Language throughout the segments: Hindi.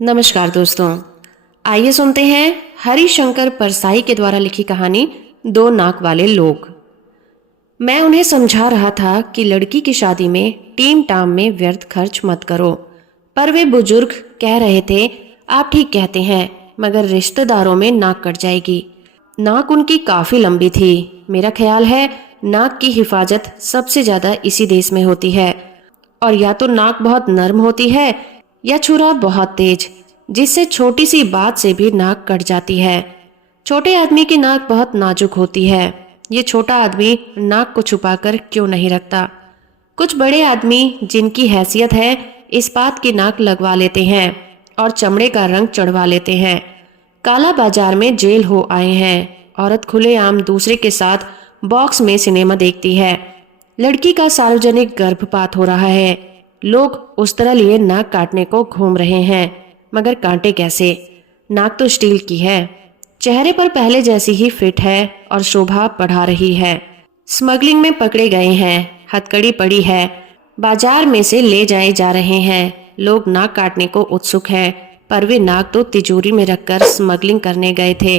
नमस्कार दोस्तों, आइए सुनते हैं हरिशंकर परसाई के द्वारा लिखी कहानी दो नाक वाले लोग। मैं उन्हें समझा रहा था कि लड़की की शादी में टीम टाम में व्यर्थ खर्च मत करो, पर वे बुजुर्ग कह रहे थे, आप ठीक कहते हैं, मगर रिश्तेदारों में नाक कट जाएगी। नाक उनकी काफी लंबी थी। मेरा ख्याल है नाक की हिफाजत सबसे ज्यादा इसी देश में होती है, और या तो नाक बहुत नर्म होती है या छुरा बहुत तेज, जिससे छोटी सी बात से भी नाक कट जाती है। छोटे आदमी की नाक बहुत नाजुक होती है। ये छोटा आदमी नाक को छुपाकर क्यों नहीं रखता? कुछ बड़े आदमी जिनकी हैसियत है इस बात की नाक लगवा लेते हैं और चमड़े का रंग चढ़वा लेते हैं। काला बाजार में जेल हो आए हैं। औरत खुलेआम दूसरे के साथ बॉक्स में सिनेमा देखती है। लड़की का सार्वजनिक गर्भपात हो रहा है। लोग उस तरह लिए नाक काटने को घूम रहे हैं, मगर कांटे कैसे? नाक तो स्टील की है, चेहरे पर पहले जैसी ही फिट है और शोभा बढ़ा रही है। स्मगलिंग में पकड़े गए हैं, हथकड़ी पड़ी है, बाजार में से ले जाए जा रहे हैं। लोग नाक काटने को उत्सुक हैं, पर वे नाक तो तिजोरी में रखकर स्मगलिंग करने गए थे।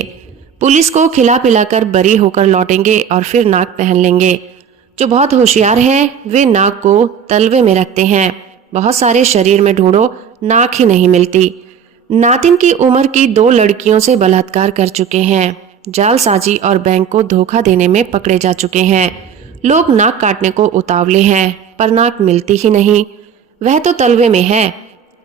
पुलिस को खिला पिलाकर बरी होकर लौटेंगे और फिर नाक पहन लेंगे। जो बहुत होशियार हैं वे नाक को तलवे में रखते हैं। बहुत सारे शरीर में ढूंढो, नाक ही नहीं मिलती। नातिन की उम्र की दो लड़कियों से बलात्कार कर चुके हैं। जालसाजी और बैंक को धोखा देने में पकड़े जा चुके हैं। लोग नाक काटने को उतावले हैं, पर नाक मिलती ही नहीं। वह तो तलवे में है।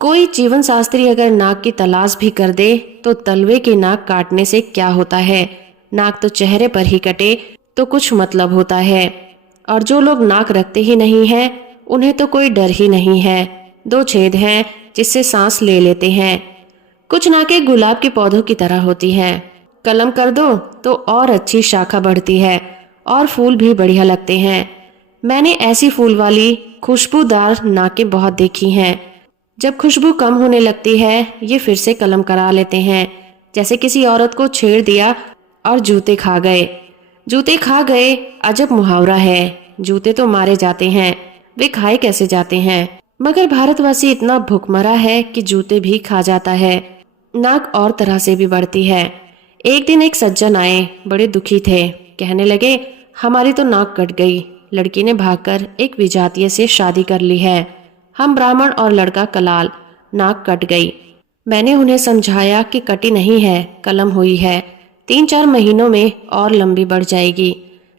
कोई जीवन शास्त्री अगर नाक की तलाश भी कर दे तो तलवे की नाक काटने से क्या होता है? नाक तो चेहरे पर ही कटे तो कुछ मतलब होता है। और जो लोग नाक रखते ही नहीं हैं उन्हें तो कोई डर ही नहीं है। दो छेद हैं जिससे सांस ले लेते हैं। कुछ नाकें गुलाब के पौधों की तरह होती हैं। कलम कर दो तो और अच्छी शाखा बढ़ती है और फूल भी बढ़िया लगते हैं। मैंने ऐसी फूल वाली खुशबूदार नाकें बहुत देखी हैं। जब खुशबू कम होने लगती है ये फिर से कलम करा लेते हैं, जैसे किसी औरत को छेड़ दिया और जूते खा गए। जूते खा गए अजब मुहावरा है। जूते तो मारे जाते हैं, वे खाए कैसे जाते हैं? मगर भारतवासी इतना भूखमरा है कि जूते भी खा जाता है। नाक और तरह से भी बढ़ती है। एक दिन एक सज्जन आए, बड़े दुखी थे। कहने लगे, हमारी तो नाक कट गई। लड़की ने भागकर एक विजातीय से शादी कर ली है। हम ब्राह्मण और लड़का कलाल। नाक कट गई। मैंने उन्हें समझाया कि कटी नहीं है, कलम हुई है। 3-4 महीनों में और लंबी बढ़ जाएगी।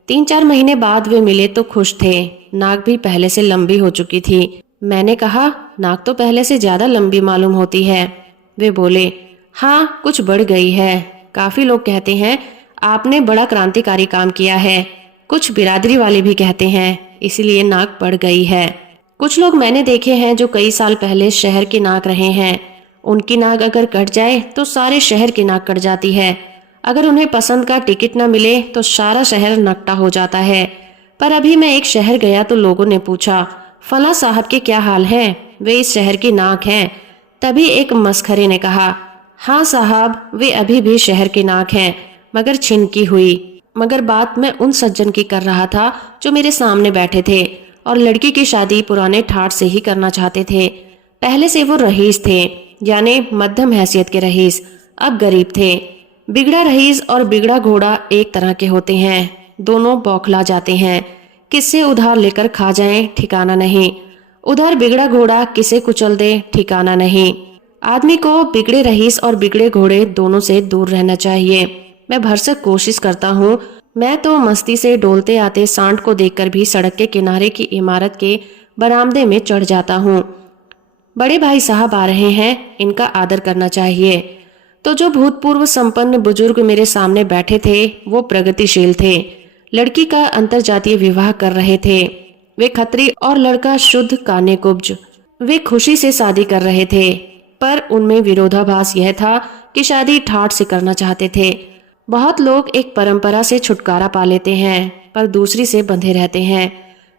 3-4 महीने बाद वे मिले तो खुश थे। नाक भी पहले से लंबी हो चुकी थी। मैंने कहा, नाक तो पहले से ज्यादा लंबी मालूम होती है। वे बोले, हाँ कुछ बढ़ गई है। काफी लोग कहते हैं आपने बड़ा क्रांतिकारी काम किया है। कुछ बिरादरी वाले भी कहते हैं इसीलिए नाक बढ़ गई है। कुछ लोग मैंने देखे हैं जो कई साल पहले शहर की नाक रहे हैं। उनकी नाक अगर कट जाए तो सारे शहर की नाक कट जाती है। अगर उन्हें पसंद का टिकट न मिले तो सारा शहर नकटा हो जाता है। पर अभी मैं एक शहर गया तो लोगों ने पूछा, फला साहब के क्या हाल है? वे इस शहर की नाक हैं। तभी एक मस्खरे ने कहा, हाँ साहब, वे अभी भी शहर की नाक हैं, मगर छिनकी हुई। मगर बात मैं उन सज्जन की कर रहा था जो मेरे सामने बैठे थे और लड़की की शादी पुराने ठाठ से ही करना चाहते थे। पहले से वो रईस थे, यानी मध्यम हैसियत के रईस। अब गरीब थे। बिगड़ा रईस और बिगड़ा घोड़ा एक तरह के होते हैं। दोनों बौखला जाते हैं। किससे उधार लेकर खा जाएं ठिकाना नहीं। उधर बिगड़ा घोड़ा किसे कुचल दे ठिकाना नहीं। आदमी को बिगड़े रईस और बिगड़े घोड़े दोनों से दूर रहना चाहिए। मैं भरसक कोशिश करता हूँ। मैं तो मस्ती से डोलते आते सांड को देखकर भी सड़क के किनारे की इमारत के बरामदे में चढ़ जाता हूँ। बड़े भाई साहब आ रहे हैं, इनका आदर करना चाहिए। तो जो भूतपूर्व संपन्न बुजुर्ग मेरे सामने बैठे थे वो प्रगतिशील थे। लड़की का अंतरजातीय विवाह कर रहे थे। वे खत्री और लड़का शुद्ध काने कुब्ज। वे खुशी से शादी कर रहे थे, पर उनमें विरोधाभास यह था कि शादी ठाठ से करना चाहते थे। बहुत लोग एक परंपरा से छुटकारा पा लेते हैं, पर दूसरी से बंधे रहते हैं।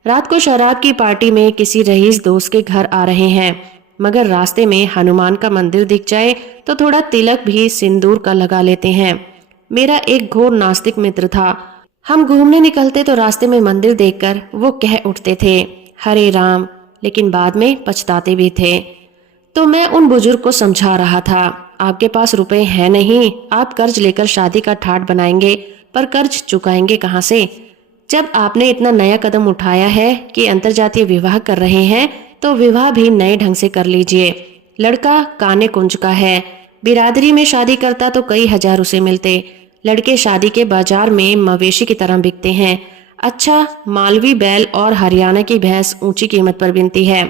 रात को शराब की पार्टी में किसी रईस दोस्त के घर आ रहे हैं, मगर रास्ते में हनुमान का मंदिर दिख जाए तो थोड़ा तिलक भी सिंदूर का लगा लेते हैं। मेरा एक घोर नास्तिक मित्र था। हम घूमने निकलते तो रास्ते में मंदिर देखकर वो कह उठते थे, हरे राम, लेकिन बाद में पछताते भी थे। तो मैं उन बुजुर्ग को समझा रहा था, आपके पास रुपए है नहीं, आप कर्ज लेकर शादी का ठाट बनाएंगे, पर कर्ज चुकाएंगे कहाँ से? जब आपने इतना नया कदम उठाया है कि अंतरजातीय विवाह कर रहे हैं, तो विवाह भी नए ढंग से कर लीजिए। लड़का काने कुंज का है, बिरादरी में शादी करता तो कई हजार उसे मिलते। लड़के शादी के बाजार में मवेशी की तरह बिकते हैं। अच्छा, मालवी बैल और हरियाणा की भैंस ऊंची कीमत पर बिनती है।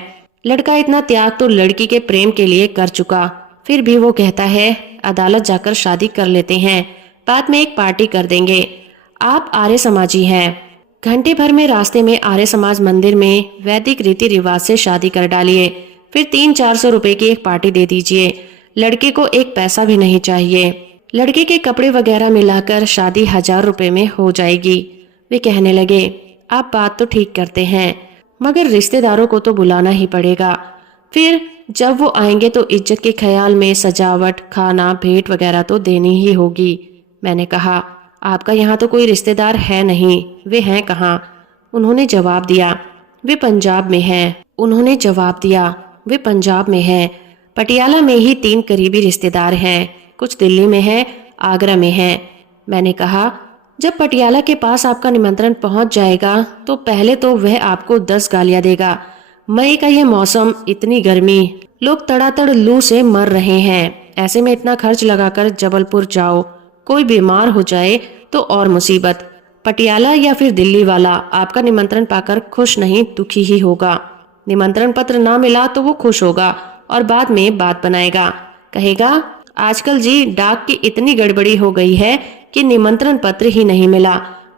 लड़का इतना त्याग तो लड़की के प्रेम के लिए कर चुका, फिर भी वो कहता है अदालत जाकर शादी कर लेते हैं, बाद में एक पार्टी कर देंगे। आप आर्य समाजी हैं, घंटे भर में रास्ते में आर्य समाज मंदिर में वैदिक रीति रिवाज से शादी कर डालिए, फिर 300-400 रुपए की एक पार्टी दे दीजिए। लड़के को एक पैसा भी नहीं चाहिए। लड़के के कपड़े वगैरह मिलाकर शादी 1000 रुपए में हो जाएगी। वे कहने लगे, आप बात तो ठीक करते हैं, मगर रिश्तेदारों को तो बुलाना ही पड़ेगा। फिर जब वो आएंगे तो इज्जत के ख्याल में सजावट, खाना, भेंट वगैरह तो देनी ही होगी। मैंने कहा, आपका यहाँ तो कोई रिश्तेदार है नहीं, वे हैं कहाँ? उन्होंने जवाब दिया, वे पंजाब में हैं। उन्होंने जवाब दिया, वे पंजाब में हैं। पटियाला में ही 3 करीबी रिश्तेदार हैं, कुछ दिल्ली में हैं, आगरा में हैं। मैंने कहा, जब पटियाला के पास आपका निमंत्रण पहुंच जाएगा तो पहले तो वह आपको 10 गालियां देगा। मई का ये मौसम, इतनी गर्मी, लोग तड़ातड़ लू से मर रहे हैं, ऐसे में इतना खर्च लगाकर जबलपुर जाओ, कोई बीमार हो जाए तो और मुसीबत। पटियाला या फिर दिल्ली वाला आपका निमंत्रण पाकर खुश नहीं दुखी ही होगा। निमंत्रण पत्र ना मिला तो वो खुश होगा और बाद में बात बनाएगा, कहेगा आजकल जी डाक की इतनी गड़बड़ी हो गई है कि निमंत्रण पत्र ही नहीं मिला,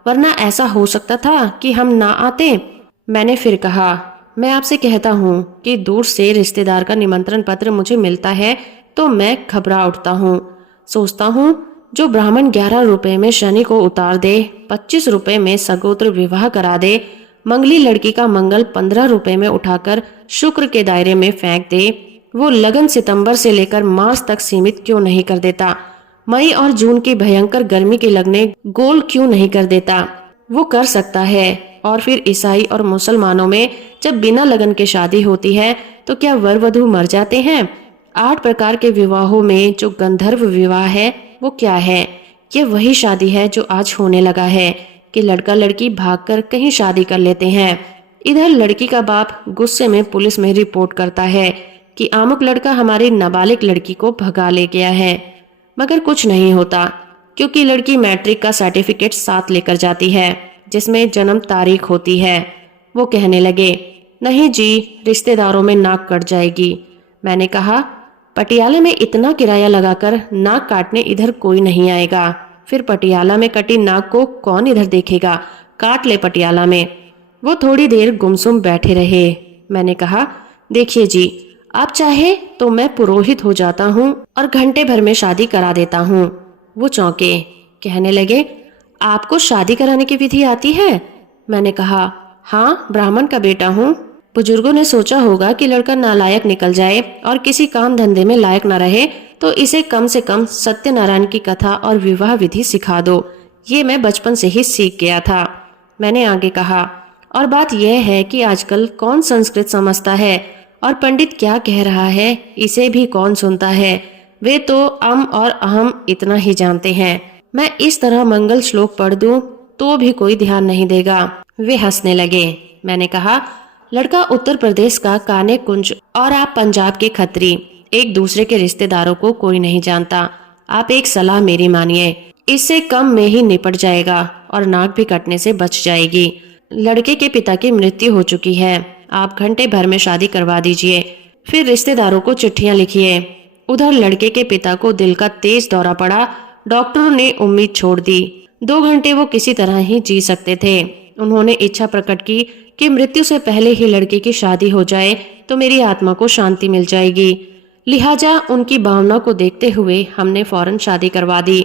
वरना ऐसा हो सकता था कि हम ना आते। मैंने फिर कहा, मैं आपसे कहता हूँ कि दूर से रिश्तेदार का निमंत्रण पत्र मुझे मिलता है तो मैं घबरा उठता हूँ। सोचता हूँ जो ब्राह्मण 11 रुपए में शनि को उतार दे, 25 रुपए में सगोत्र विवाह करा दे, मंगली लड़की का मंगल 15 रुपए में उठाकर शुक्र के दायरे में फेंक दे, वो लगन सितंबर से लेकर मार्च तक सीमित क्यों नहीं कर देता? मई और जून की भयंकर गर्मी के लगने गोल क्यों नहीं कर देता? वो कर सकता है। और फिर ईसाई और मुसलमानों में जब बिना लगन के शादी होती है तो क्या वर वधू मर जाते हैं? 8 प्रकार के विवाहों में जो गंधर्व विवाह है वो क्या है? ये वही शादी है जो आज होने लगा है कि लड़का लड़की भागकर कहीं शादी कर लेते हैं। इधर लड़की का बाप गुस्से में पुलिस में रिपोर्ट करता है कि आमुक लड़का हमारी नाबालिग लड़की को भगा ले गया है, मगर कुछ नहीं होता क्योंकि लड़की मैट्रिक का सर्टिफिकेट साथ लेकर जाती है जिसमें जन्म तारीख होती है। वो कहने लगे, नहीं जी, रिश्तेदारों में नाक कट जाएगी। मैंने कहा, पटियाला में इतना किराया लगाकर नाक काटने इधर कोई नहीं आएगा, फिर पटियाला में कटी नाक को कौन इधर देखेगा, काट ले पटियाला में। वो थोड़ी देर गुमसुम बैठे रहे। मैंने कहा, देखिए जी, आप चाहे तो मैं पुरोहित हो जाता हूँ और घंटे भर में शादी करा देता हूँ। वो चौंके, कहने लगे, आपको शादी कराने की विधि आती है? मैंने कहा, हाँ, ब्राह्मण का बेटा हूँ। बुजुर्गों ने सोचा होगा कि लड़का नालायक निकल जाए और किसी काम धंधे में लायक न रहे तो इसे कम से कम सत्यनारायण की कथा और विवाह विधि सिखा दो। ये मैं बचपन से ही सीख गया था। मैंने आगे कहा, और बात यह है कि आजकल कौन संस्कृत समझता है और पंडित क्या कह रहा है इसे भी कौन सुनता है? वे तो अम और अहम इतना ही जानते हैं। मैं इस तरह मंगल श्लोक पढ़ दूं तो भी कोई ध्यान नहीं देगा। वे हंसने लगे। मैंने कहा, लड़का उत्तर प्रदेश का काने कुंज और आप पंजाब के खत्री, एक दूसरे के रिश्तेदारों को कोई नहीं जानता। आप एक सलाह मेरी मानिए, इससे कम में ही निपट जाएगा और नाक भी कटने से बच जाएगी। लड़के के पिता की मृत्यु हो चुकी है, आप घंटे भर में शादी करवा दीजिए, फिर रिश्तेदारों को चिट्ठियां लिखिए। उधर लड़के के पिता को दिल का तेज दौरा पड़ा, डॉक्टरों ने उम्मीद छोड़ दी। 2 घंटे वो किसी तरह ही जी सकते थे। उन्होंने इच्छा प्रकट की कि मृत्यु से पहले ही लड़के की शादी हो जाए तो मेरी आत्मा को शांति मिल जाएगी। लिहाजा उनकी भावना को देखते हुए हमने फौरन शादी करवा दी।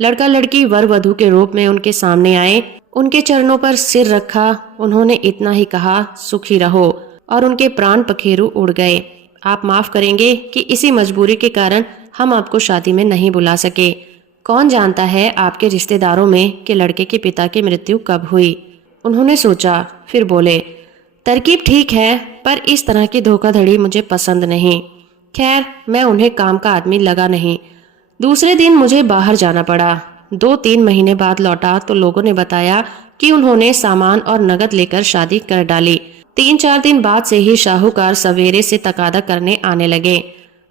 लड़का लड़की वर वधू के रूप में उनके सामने आए, उनके चरणों पर सिर रखा। उन्होंने इतना ही कहा, सुखी रहो, और उनके प्राण पखेरु उड़ गए। आप माफ करेंगे कि इसी मजबूरी के कारण हम आपको शादी में नहीं बुला सके। कौन जानता है आपके रिश्तेदारों में कि लड़के के पिता की मृत्यु कब हुई? उन्होंने सोचा, फिर बोले, तरकीब ठीक है, पर इस तरह की धोखाधड़ी मुझे पसंद नहीं। खैर मैं उन्हें काम का आदमी लगा नहीं। दूसरे दिन मुझे बाहर जाना पड़ा। 2-3 महीने बाद लौटा तो लोगों ने बताया कि उन्होंने सामान और नगद लेकर शादी कर डाली। 3-4 दिन बाद से ही साहूकार सवेरे से तकादा करने आने लगे।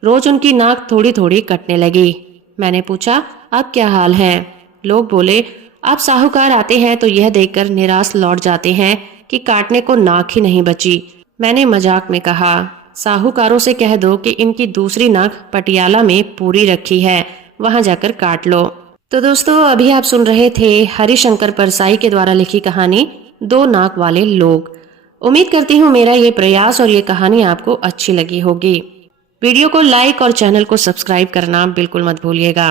रोज उनकी नाक थोड़ी थोड़ी कटने लगी। मैंने पूछा, अब क्या हाल है? लोग बोले, अब साहूकार आते हैं तो यह देखकर निराश लौट जाते हैं कि काटने को नाक ही नहीं बची। मैंने मजाक में कहा, साहूकारों से कह दो कि इनकी दूसरी नाक पटियाला में पूरी रखी है, वहां जाकर काट लो। तो दोस्तों, अभी आप सुन रहे थे हरिशंकर परसाई के द्वारा लिखी कहानी दो नाक वाले लोग। उम्मीद करती हूँ मेरा ये प्रयास और ये कहानी आपको अच्छी लगी होगी। वीडियो को लाइक और चैनल को सब्सक्राइब करना बिल्कुल मत भूलिएगा।